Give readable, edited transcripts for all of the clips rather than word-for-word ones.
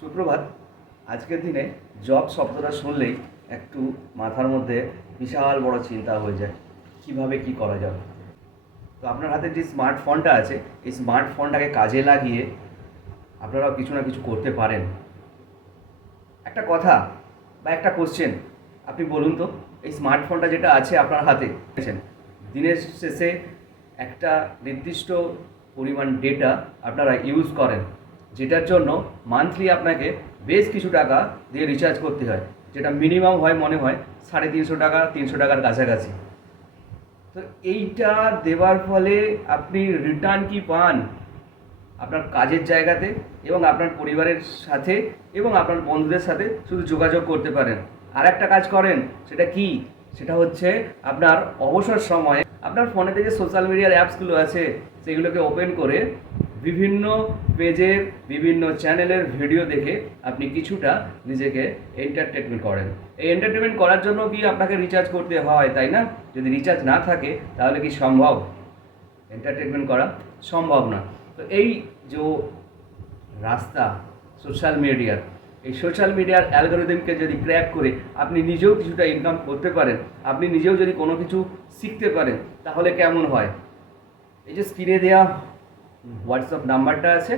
সুপ্রভাত। আজকের দিনে জব শব্দটা শুনলেই একটু মাথার মধ্যে বিশাল বড় চিন্তা হয়ে যায়, কিভাবে কি করা যাবে। তো আপনার হাতে যে স্মার্টফোনটা আছে, এই স্মার্টফোনটাকে কাজে লাগিয়ে আপনারাও কিছু না কিছু করতে পারেন। একটা কথা বা একটা কোশ্চেন আপনি বলুন তো, এই স্মার্টফোনটা যেটা আছে আপনার হাতে, দিনের শেষে একটা নির্দিষ্ট পরিমাণ ডেটা আপনারা ইউজ করেন, যেটার জন্য মান্থলি আপনাকে বেশ কিছু টাকা দিয়ে রিচার্জ করতে হয়, যেটা মিনিমাম হয় মনে হয় 350 টাকা 300 টাকার কাছাকাছি। তো এইটা দেওয়ার ফলে আপনি রিটার্ন কি পান আপনার কাজের জায়গাতে এবং আপনার পরিবারের সাথে এবং আপনার বন্ধুদের সাথে শুধু যোগাযোগ করতে পারেন। আর একটা কাজ করেন, সেটা কি? সেটা হচ্ছে আপনার অবসর সময়ে আপনার ফোনেতে যে সোশ্যাল মিডিয়ার অ্যাপসগুলো আছে সেগুলোকে ওপেন করে বিভিন্ন পেজের বিভিন্ন চ্যানেলের ভিডিও দেখে আপনি কিছুটা নিজেকে এন্টারটেনমেন্ট করেন। এই এন্টারটেনমেন্ট করার জন্য কি আপনাকে রিচার্জ করতে হয়, তাই না? যদি রিচার্জ না থাকে তাহলে কি সম্ভব এন্টারটেনমেন্ট করা? সম্ভব না। তো এই যে রাস্তা সোশ্যাল মিডিয়ার, এই সোশ্যাল মিডিয়ার অ্যালগোরিদমকে যদি ক্র্যাক করে আপনি নিজেও কিছুটা ইনকাম করতে পারেন, আপনি নিজেও যদি কোনো কিছু শিখতে পারেন, তাহলে কেমন হয়? এই যে স্ক্রিনে দেওয়া হোয়াটসঅ্যাপ নাম্বারটা আছে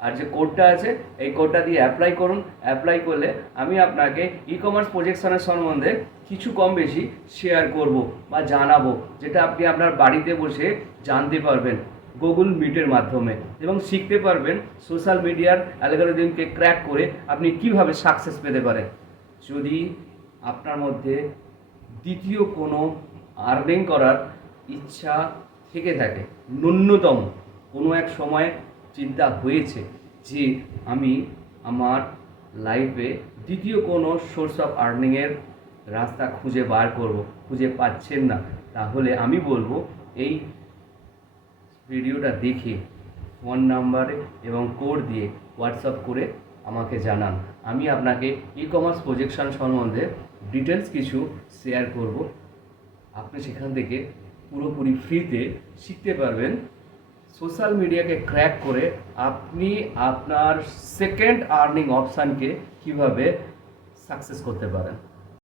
আর যে কোডটা আছে, এই কোডটা দিয়ে অ্যাপ্লাই করুন। অ্যাপ্লাই করলে আমি আপনাকে ই কমার্স প্রজেকশনের সম্বন্ধে কিছু কম বেশি শেয়ার করব বা জানাবো, যেটা আপনি আপনার বাড়িতে বসে জানতে পারবেন গুগল মিটের মাধ্যমে, এবং শিখতে পারবেন সোশ্যাল মিডিয়ার অ্যালগোরিদমকে ক্র্যাক করে আপনি কিভাবে সাকসেস পেতে পারেন। যদি আপনার মধ্যে দ্বিতীয় কোনো আর্নিং করার ইচ্ছা থেকে থাকে, ন্যূনতম কোনো এক সময় চিন্তা হয়েছে যে আমি আমার লাইফে দ্বিতীয় কোনো সোর্স অফ আর্নিংয়ের রাস্তা খুঁজে বার করব, খুঁজে পাচ্ছেন না, তাহলে আমি বলবো এই ভিডিওটা দেখে ফোন নাম্বারে এবং কোড দিয়ে হোয়াটসঅ্যাপ করে আমাকে জানান। আমি আপনাকে ই কমার্স প্রজেকশন সম্বন্ধে ডিটেলস কিছু শেয়ার করব। আপনি সেখান থেকে পুরোপুরি ফ্রিতে শিখতে পারবেন সোশ্যাল মিডিয়াকে ক্র্যাক করে আপনি আপনার সেকেন্ড আর্নিং অপশানকে কীভাবে সাকসেস করতে পারেন।